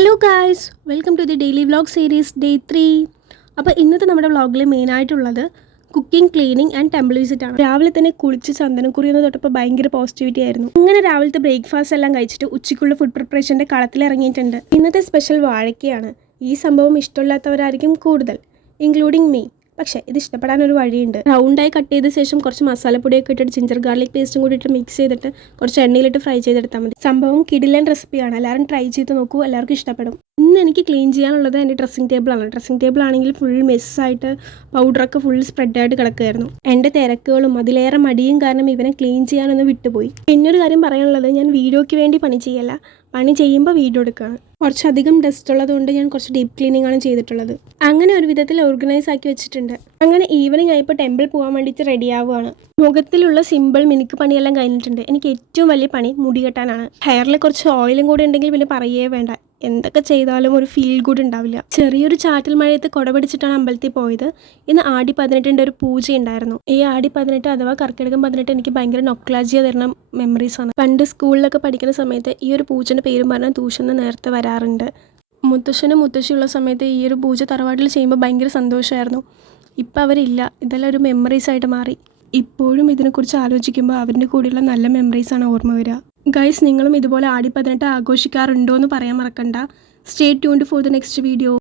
Hello guys, welcome to the daily vlog series day 3. അപ്പോൾ ഇന്നത്തെ നമ്മുടെ വ്ളോഗിൽ മെയിനായിട്ടുള്ളത് cooking, cleaning and temple visit ആണ്. രാവിലെ തന്നെ കുളിച്ച് ചന്ദനക്കുറിയെന്ന് തൊട്ടപ്പോൾ ഭയങ്കര പോസിറ്റിവിറ്റി ആയിരുന്നു. അങ്ങനെ രാവിലത്തെ ബ്രേക്ക്ഫാസ്റ്റ് എല്ലാം കഴിച്ചിട്ട് ഉച്ചയ്ക്കുള്ള ഫുഡ് പ്രിപ്പറേഷൻ്റെ കളത്തിലിറങ്ങിയിട്ടുണ്ട്. ഇന്നത്തെ സ്പെഷ്യൽ വാഴയ്ക്കയാണ്. ഈ സംഭവം ഇഷ്ടമില്ലാത്തവരായിരിക്കും കൂടുതൽ, ഇൻക്ലൂഡിങ് മീ. പക്ഷേ ഇത് ഇഷ്ടപ്പെടാൻ ഒരു വഴിയുണ്ട്. റൗണ്ടായി കട്ട് ചെയ്ത ശേഷം കുറച്ച് മസാലപ്പൊടിയൊക്കെ ഇട്ടിട്ട് ജിഞ്ചർ ഗാർലിക് പേസ്റ്റും കൂടി ഇട്ട് മിക്സ് ചെയ്തിട്ട് കുറച്ച് എണ്ണയിലിട്ട് ഫ്രൈ ചെയ്തെടുത്താൽ മതി. സംഭവം കിടിലൻ റെസിപ്പിയാണ്. എല്ലാവരും ട്രൈ ചെയ്ത് നോക്കൂ, എല്ലാവർക്കും ഇഷ്ടപ്പെടും. ഇന്ന് എനിക്ക് ക്ലീൻ ചെയ്യാനുള്ളത് എൻ്റെ ഡ്രസ്സിംഗ് ടേബിളാണ്. ഡ്രസ്സിംഗ് ടേബിൾ ആണെങ്കിൽ ഫുൾ മെസ്സായിട്ട് പൗഡറൊക്കെ ഫുൾ സ്പ്രെഡായിട്ട് കിടക്കുമായിരുന്നു. എൻ്റെ തിരക്കുകളും അതിലേറെ മടിയും കാരണം ഇവനെ ക്ലീൻ ചെയ്യാനൊന്ന് വിട്ടുപോയി. പിന്നൊരു കാര്യം പറയാനുള്ളത്, ഞാൻ വീഡിയോയ്ക്ക് വേണ്ടി പണി ചെയ്യല്ല, പണി ചെയ്യുമ്പോൾ വീഡിയോ എടുക്കുകയാണ്. കുറച്ചധികം ഡസ്റ്റ് ഉള്ളതുകൊണ്ട് ഞാൻ കുറച്ച് ഡീപ്പ് ക്ലീനിങ് ആണ് ചെയ്തിട്ടുള്ളത്. അങ്ങനെ ഒരു വിധത്തിൽ ഓർഗനൈസ് ആക്കി വെച്ചിട്ടുണ്ട്. അങ്ങനെ ഈവനിങ് ആയപ്പോൾ ടെമ്പിൾ പോകാൻ വേണ്ടിയിട്ട് റെഡി ആവുകയാണ്. മുഖത്തിലുള്ള സിമ്പിൾ മിനുക്ക് പണിയെല്ലാം കഴിഞ്ഞിട്ടുണ്ട്. എനിക്ക് ഏറ്റവും വലിയ പണി മുടി കെട്ടാനാണ്. ഹെയറിൽ കുറച്ച് ഓയിലും കൂടി ഉണ്ടെങ്കിൽ പിന്നെ പറയേ വേണ്ട, എന്തൊക്കെ ചെയ്താലും ഒരു ഫീൽ ഗുഡ് ഉണ്ടാവില്ല. ചെറിയൊരു ചാറ്റൽ മഴയത്ത് കുട പിടിച്ചിട്ടാണ് അമ്പലത്തിൽ പോയത്. ഇന്ന് ആടി 18 ഒരു പൂജ ഉണ്ടായിരുന്നു. ഈ ആടി 18 അഥവാ കർക്കിടകം 18 എനിക്ക് ഭയങ്കര നൊക്ലാജിയ തരുന്ന മെമ്മറീസാണ്. പണ്ട് സ്കൂളിലൊക്കെ പഠിക്കുന്ന സമയത്ത് ഈ ഒരു പൂജൻ്റെ പേരും പറഞ്ഞാൽ ട്യൂഷന് നേരത്തെ വരാറുണ്ട്. മുത്തശ്ശനും മുത്തശ്ശിയുള്ള സമയത്ത് ഈ ഒരു പൂജ തറവാട്ടിൽ ചെയ്യുമ്പോൾ ഭയങ്കര സന്തോഷമായിരുന്നു. ഇപ്പം അവരില്ല. ഇതെല്ലാം ഒരു മെമ്മറീസായിട്ട് മാറി. ഇപ്പോഴും ഇതിനെക്കുറിച്ച് ആലോചിക്കുമ്പോൾ അവരുടെ കൂടെയുള്ള നല്ല മെമ്മറീസാണ് ഓർമ്മ വരിക. ഗൈസ്, നിങ്ങളും ഇതുപോലെ ആടി 18 ആഘോഷിക്കാറുണ്ടോ എന്ന് പറയാൻ മറക്കണ്ട. Stay tuned for the next video.